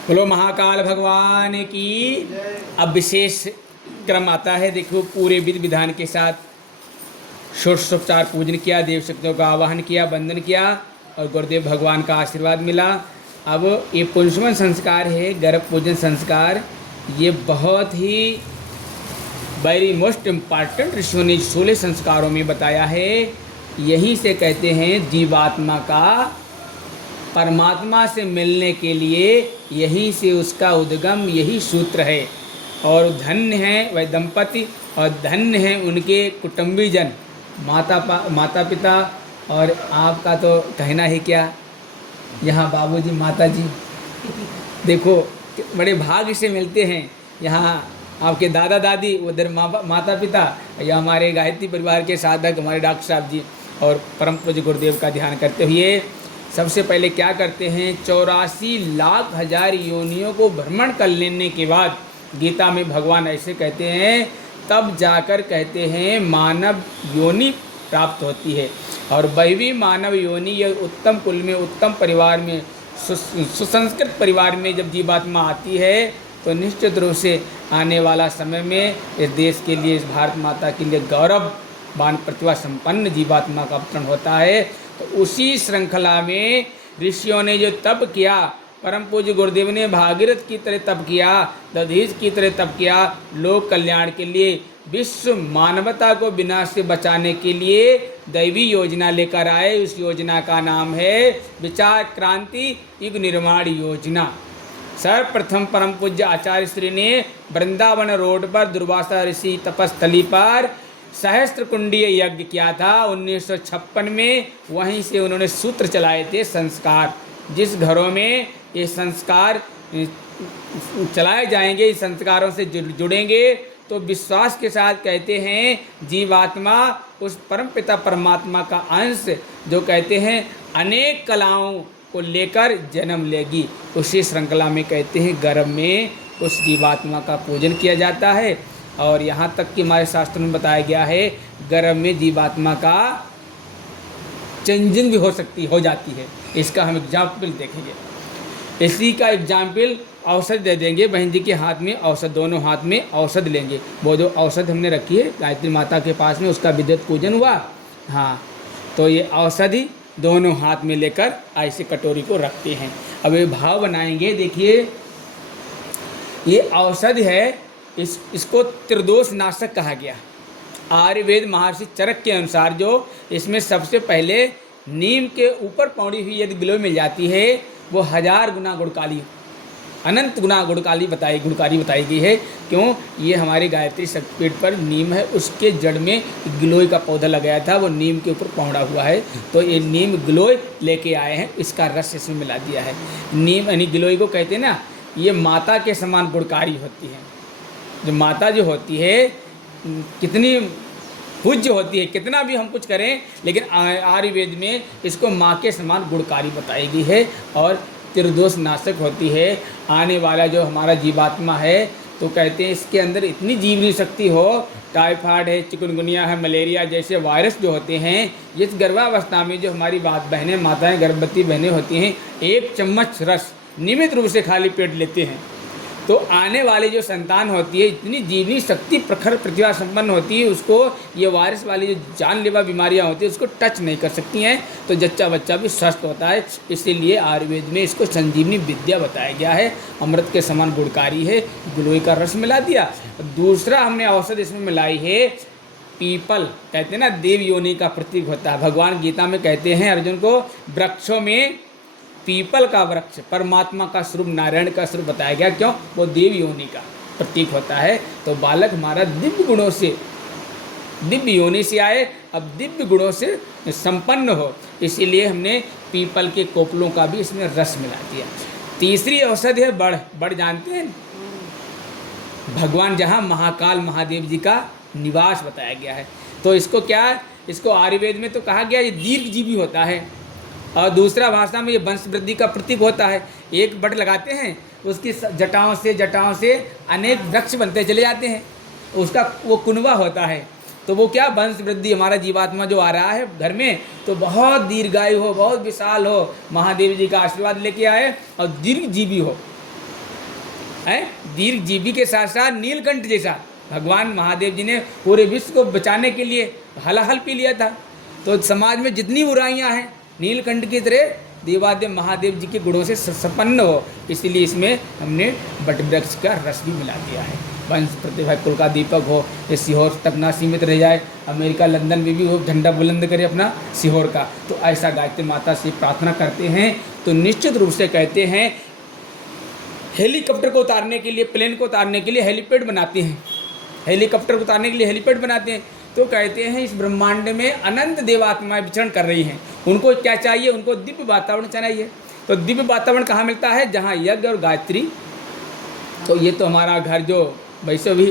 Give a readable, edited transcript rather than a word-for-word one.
बोलो महाकाल भगवान की। अब विशेष क्रम आता है, देखो पूरे विधि विधान के साथ षोडशोपचार पूजन किया, देव शक्तियों का आवाहन किया, वंदन किया और गुरुदेव भगवान का आशीर्वाद मिला। अब ये पुंसवन संस्कार है, गर्भ पूजन संस्कार, ये बहुत ही वेरी मोस्ट इम्पॉर्टेंट ऋषियों ने 16 संस्कारों में बताया है। यहीं से कहते हैं जीवात्मा का परमात्मा से मिलने के लिए, यहीं से उसका उद्गम, यही सूत्र है। और धन्य हैं वह दंपति और धन्य हैं उनके कुटुंबीजन, माता पिता। और आपका तो कहना ही क्या, यहाँ बाबूजी माताजी, देखो बड़े भाग्य से मिलते हैं। यहाँ आपके दादा दादी, उधर माता पिता, या हमारे गायत्री परिवार के साधक हमारे डॉक्टर साहब जी और परम पूज्य गुरुदेव का ध्यान करते हुए सबसे पहले क्या करते हैं, 84 लाख हजार योनियों को भ्रमण कर लेने के बाद गीता में भगवान ऐसे कहते हैं, तब जाकर कहते हैं मानव योनि प्राप्त होती है। और वही भी मानव योनि ये उत्तम कुल में, उत्तम परिवार में, सुसंस्कृत परिवार में जब जीवात्मा आती है तो निश्चित रूप से आने वाला समय में इस देश के लिए, इस भारत माता के लिए गौरववान प्रतिभा संपन्न जीवात्मा का अवतरण होता है। तो उसी श्रृंखला में ऋषियों ने जो तप किया, परम पूज्य गुरुदेव ने भागीरथ की तरह तप किया, दधीच की तरह तप किया, लोक कल्याण के लिए, विश्व मानवता को विनाश से बचाने के लिए दैवी योजना लेकर आए। उस योजना का नाम है विचार क्रांति युग निर्माण योजना। सर्वप्रथम परम पूज्य आचार्य श्री ने वृंदावन रोड पर दुर्वासा ऋषि तपस्थली पर सहस्त्र कुंडीय यज्ञ किया था 1956 में। वहीं से उन्होंने सूत्र चलाए थे संस्कार। जिस घरों में ये संस्कार चलाए जाएंगे, इस संस्कारों से जुड़ेंगे तो विश्वास के साथ कहते हैं जीवात्मा उस परमपिता परमात्मा का अंश, जो कहते हैं अनेक कलाओं को लेकर जन्म लेगी। उसी श्रृंखला में कहते हैं गर्भ में उस जीवात्मा का पूजन किया जाता है। और यहाँ तक कि हमारे शास्त्रों में बताया गया है गर्भ में जीवात्मा का चेंजिंग भी हो जाती है। इसका हम एग्जाम्पल देखेंगे। इसी का एग्जाम्पल औषध दे देंगे। बहन जी के हाथ में औषध, दोनों हाथ में औषध लेंगे। वो जो औषध हमने रखी है गायत्री माता के पास में, उसका विद्युत पूजन हुआ। हाँ, तो ये औषधि दोनों हाथ में लेकर ऐसे कटोरी को रखते हैं। अब ये भाव बनाएंगे। देखिए ये औषध है, इसको त्रिदोष नाशक कहा गया। आयुर्वेद महर्षि चरक के अनुसार जो इसमें सबसे पहले नीम के ऊपर पौड़ी हुई यदि गिलोय मिल जाती है, वो 1000 गुना गुणकारी, अनंत गुना गुणकारी बताई गई है। क्यों? ये हमारे गायत्री शक्तिपीठ पर नीम है, उसके जड़ में गिलोय का पौधा लगाया था, वो नीम के ऊपर पौड़ा हुआ है। तो ये नीम गिलोय लेके आए हैं, इसका रस इसमें मिला दिया है। नीम यानी गिलोय को कहते हैं ना, ये माता के समान गुणकारी होती है। जो माता जो होती है कितनी पूज्य होती है, कितना भी हम कुछ करें, लेकिन आयुर्वेद में इसको माँ के समान गुणकारी बताई गई है और त्रिदोष नाशक होती है। आने वाला जो हमारा जीवात्मा है, तो कहते हैं इसके अंदर इतनी जीवनी शक्ति हो, टाइफाइड है, चिकनगुनिया है, मलेरिया जैसे वायरस जो होते हैं, इस गर्भावस्था में जो हमारी बहनें, माताएं, गर्भवती बहनें होती हैं, 1 चम्मच रस नियमित रूप से खाली पेट लेते हैं, तो आने वाली जो संतान होती है इतनी जीवनी शक्ति प्रखर प्रतिभा संपन्न होती है, उसको ये वायरस वाली जो जानलेवा बीमारियां होती है उसको टच नहीं कर सकती हैं। तो जच्चा बच्चा भी स्वस्थ होता है। इसीलिए आयुर्वेद में इसको संजीवनी विद्या बताया गया है। अमृत के समान गुणकारी है, गिलोय का रस मिला दिया। दूसरा हमने औषध इसमें मिलाई है पीपल। कहते हैं ना देव योनि का प्रतीक होता है। भगवान गीता में कहते हैं अर्जुन को, वृक्षों में पीपल का वृक्ष परमात्मा का स्वरूप, नारायण का स्वरूप बताया गया। क्यों? वो देव योनि का प्रतीक होता है। तो बालक हमारा दिव्य गुणों से, दिव्य योनि से आए, अब दिव्य गुणों से संपन्न हो, इसीलिए हमने पीपल के कोपलों का भी इसमें रस मिला दिया। तीसरी औषधि है बड़ जानते हैं, भगवान जहाँ महाकाल महादेव जी का निवास बताया गया है। तो इसको क्या, इसको आयुर्वेद में तो कहा गया ये दीर्घजीवी होता है, और दूसरा भाषा में ये वंश वृद्धि का प्रतीक होता है। एक बड़ लगाते हैं, उसकी जटाओं से अनेक वृक्ष बनते चले जाते हैं, उसका वो कुनवा होता है। तो वो क्या, वंश वृद्धि, हमारा जीवात्मा जो आ रहा है घर में, तो बहुत दीर्घायु हो, बहुत विशाल हो, महादेव जी का आशीर्वाद लेके आए और दीर्घजीवी हो। हैं, दीर्घजीवी के साथ साथ नीलकंठ जैसा भगवान महादेव जी ने पूरे विश्व को बचाने के लिए हलाहल पी लिया था। तो समाज में जितनी बुराइयां हैं, नीलकंठ की तरह देवादेव महादेव जी के गुणों से संपन्न हो, इसलिए इसमें हमने वटवृक्ष का रस भी मिला दिया है। वंश प्रतिभा कुल का दीपक हो, ये सीहोर तक ना सीमित रह जाए, अमेरिका लंदन में भी वो झंडा बुलंद करे अपना सीहोर का। तो ऐसा गायत्री माता से प्रार्थना करते हैं तो निश्चित रूप से कहते हैं हेलीकॉप्टर को उतारने के लिए, प्लेन को उतारने के लिए हेलीपैड बनाते हैं, हेलीकॉप्टर को उतारने के लिए हेलीपैड बनाते हैं। तो कहते हैं इस ब्रह्मांड में अनंत देवात्माएं विचरण कर रही हैं, उनको क्या चाहिए, उनको दिव्य वातावरण चाहिए। तो दिव्य वातावरण कहाँ मिलता है, जहाँ यज्ञ और गायत्री। तो ये तो हमारा घर जो वैसे भी